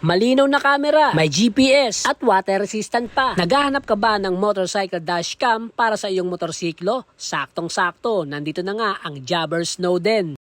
Malinaw na camera, may GPS at water resistant pa. Naghahanap ka ba ng motorcycle dashcam para sa iyong motorsiklo? Saktong-sakto, nandito na nga ang Jabber Snowden.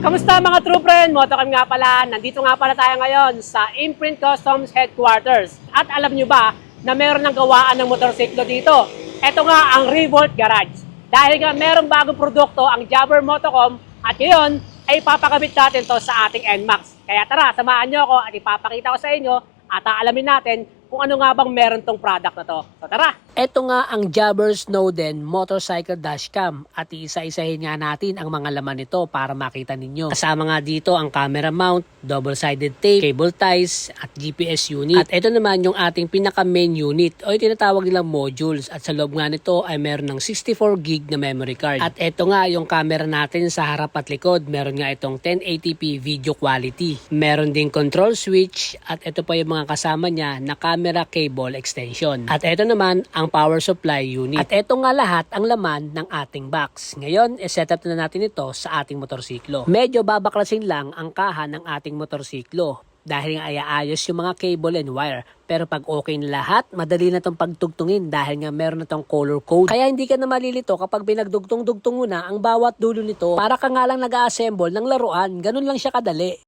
Kamusta mga true friend? Motocam nga pala. Nandito nga pala tayo ngayon sa Imprint Customs Headquarters. At alam nyo ba na meron ng gawaan ng motorsiklo dito? Ito nga ang Revolt Garage. Dahil nga merong bagong produkto ang Jabber Motocom at ngayon ay ipapakabit natin to sa ating NMAX. Kaya tara, samahan nyo ako at ipapakita ko sa inyo at aalamin natin kung ano nga bang meron tong product na to. So tara! Ito nga ang Jabber Snowden Motorcycle Dashcam at iisa-isahin nga natin ang mga laman nito para makita ninyo. Kasama nga dito ang camera mount, double-sided tape, cable ties at GPS unit. At ito naman yung ating pinaka-main unit o yung tinatawag nilang modules at sa loob nga nito ay meron ng 64GB na memory card. At ito nga yung camera natin sa harap at likod. Meron nga itong 1080p video quality. Meron ding control switch at ito pa yung mga kasama niya na camera cable extension. At ito naman ang power supply unit. At ito nga lahat ang laman ng ating box. Ngayon, set-up na natin ito sa ating motorsiklo. Medyo babaklasin lang ang kaha ng ating motorsiklo dahil nga ayaayos yung mga cable and wire. Pero pag okay na lahat, madali na itong pagtugtungin dahil nga meron na itong color code. Kaya hindi ka na malilito kapag pinagdugtong-dugtong mo na ang bawat dulo nito para ka nga lang nag-a-assemble ng laruan. Ganun lang siya kadali.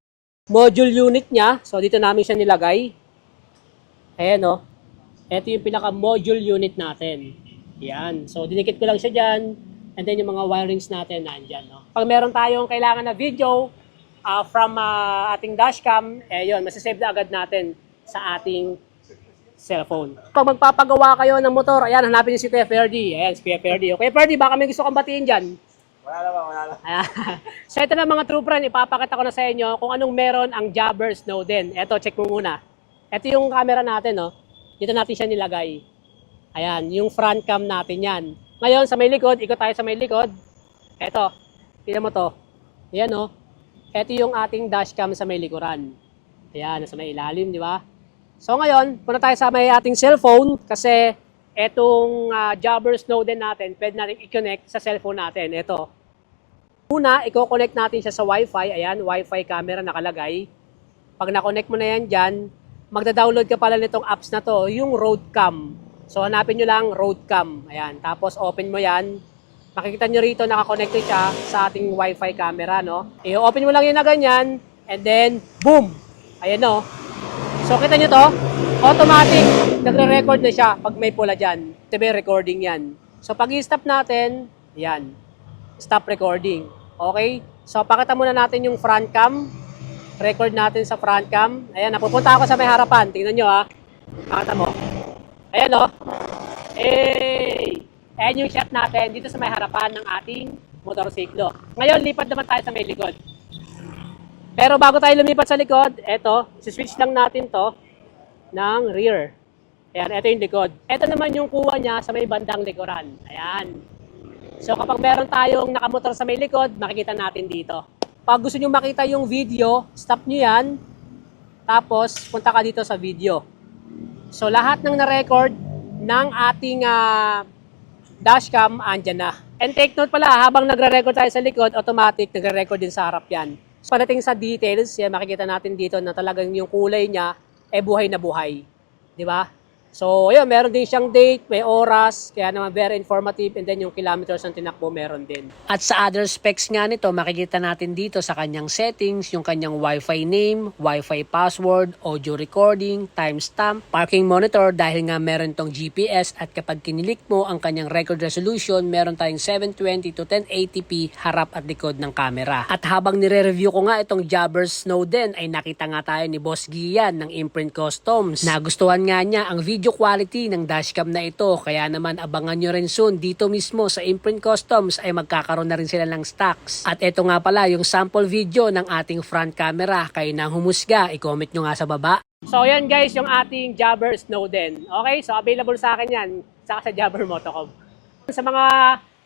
Module unit niya. So dito namin siya nilagay. Ayan o. Ito yung pinaka-module unit natin. Yan. So, dinikit ko lang siya dyan. And then yung mga wirings natin nandyan. No? Pag meron tayong kailangan na video from ating dashcam, yun, masasave na agad natin sa ating cellphone. Pag magpapagawa kayo ng motor, ayan, hanapin niyo si Kuya Ferdy. Ayan, si Kuya Ferdy. Kuya Ferdy, baka may gusto kang batiin dyan. Wala lang. So, ito na mga true friend, ipapakita ko na sa inyo kung anong meron ang Jabber Snowden. Ito, check mo muna. Ito yung camera natin, no? Dito natin siya nilagay. Ayan, yung front cam natin yan. Ngayon, sa may likod, ikot tayo sa may likod. Ito, tignan mo to. Ayan, no? Ito yung ating dashcam sa may likuran. Ayan, sa may ilalim, di ba? So ngayon, punta tayo sa may ating cellphone kasi etong Jabber Snowden natin, pwede natin i-connect sa cellphone natin. Ito. Una, i-connect natin siya sa Wi-Fi. Ayan, Wi-Fi camera nakalagay. Pag na-connect mo na yan dyan, magda-download ka pala nitong apps na to, yung Roadcam. So hanapin nyo lang Roadcam. Ayan, tapos open mo yan. Makikita nyo rito nakakonected siya sa ating Wi-Fi camera, no? I-open mo lang yun na ganyan, and then, boom! Ayan, no? So kita nyo to, automatic, nagre-record na siya pag may pula dyan. Ito ba yung recording yan? So pag i-stop natin, yan, stop recording. Okay? So pakita muna natin yung front cam. Record natin sa front cam. Ayan, napupunta ako sa may harapan. Tingnan nyo ha. Pakita mo. Ayan o. Hey! Ayan yung shot natin dito sa may harapan ng ating motorsiklo. Ngayon, lipat naman tayo sa may likod. Pero bago tayo lumipat sa likod, eto, switch lang natin to ng rear. Ayan, eto yung likod. Eto naman yung kuha niya sa may bandang likuran. Ayan. So kapag meron tayong nakamotor sa may likod, makikita natin dito. Pag gusto nyo makita yung video, stop nyo yan. Tapos, punta ka dito sa video. So, lahat ng na-record ng ating dashcam, andyan na. And take note pala, habang nagre-record tayo sa likod, automatic, nagre-record din sa harap yan. So, pagdating sa details, yan, makikita natin dito na talagang yung kulay niya, buhay na buhay. Di ba? So, ayun, meron din siyang date, may oras, kaya naman very informative, and then yung kilometers ng tinakbo meron din. At sa other specs nga nito, makikita natin dito sa kanyang settings, yung kanyang Wi-Fi name, Wi-Fi password, audio recording, timestamp, parking monitor dahil nga meron tong GPS at kapag kinilik mo ang kanyang record resolution, meron tayong 720 to 1080p harap at likod ng camera. At habang nire-review ko nga itong Jabber Snowden, ay nakita nga tayo ni Boss Gian ng Imprint Customs. Nagustuhan nga niya ang video quality ng dashcam na ito, kaya naman abangan nyo rin soon dito mismo sa Imprint Customs ay magkakaroon na rin sila ng stocks. At ito nga pala yung sample video ng ating front camera. Kayo nang humusga, i-comment nyo nga sa baba. So yan guys, yung ating Jabber Snowden. Okay, so available sa akin yan, saka sa Jabber Motocom. Sa mga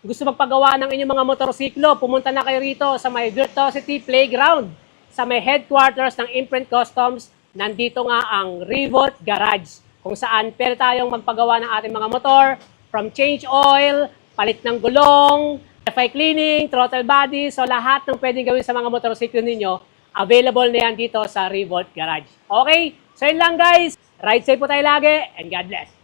gusto magpagawa ng inyong mga motorsiklo, pumunta na kayo rito sa may Virtuosity Playground, sa may headquarters ng Imprint Customs. Nandito nga ang Revolt Garage, kung saan pwede tayong magpagawa ng ating mga motor, from change oil, palit ng gulong, FI cleaning, throttle body, so lahat ng pwedeng gawin sa mga motorsiklo ninyo Available na yan dito sa Revolt Garage. Okay? So yun lang guys. Ride safe po tayo lagi and God bless.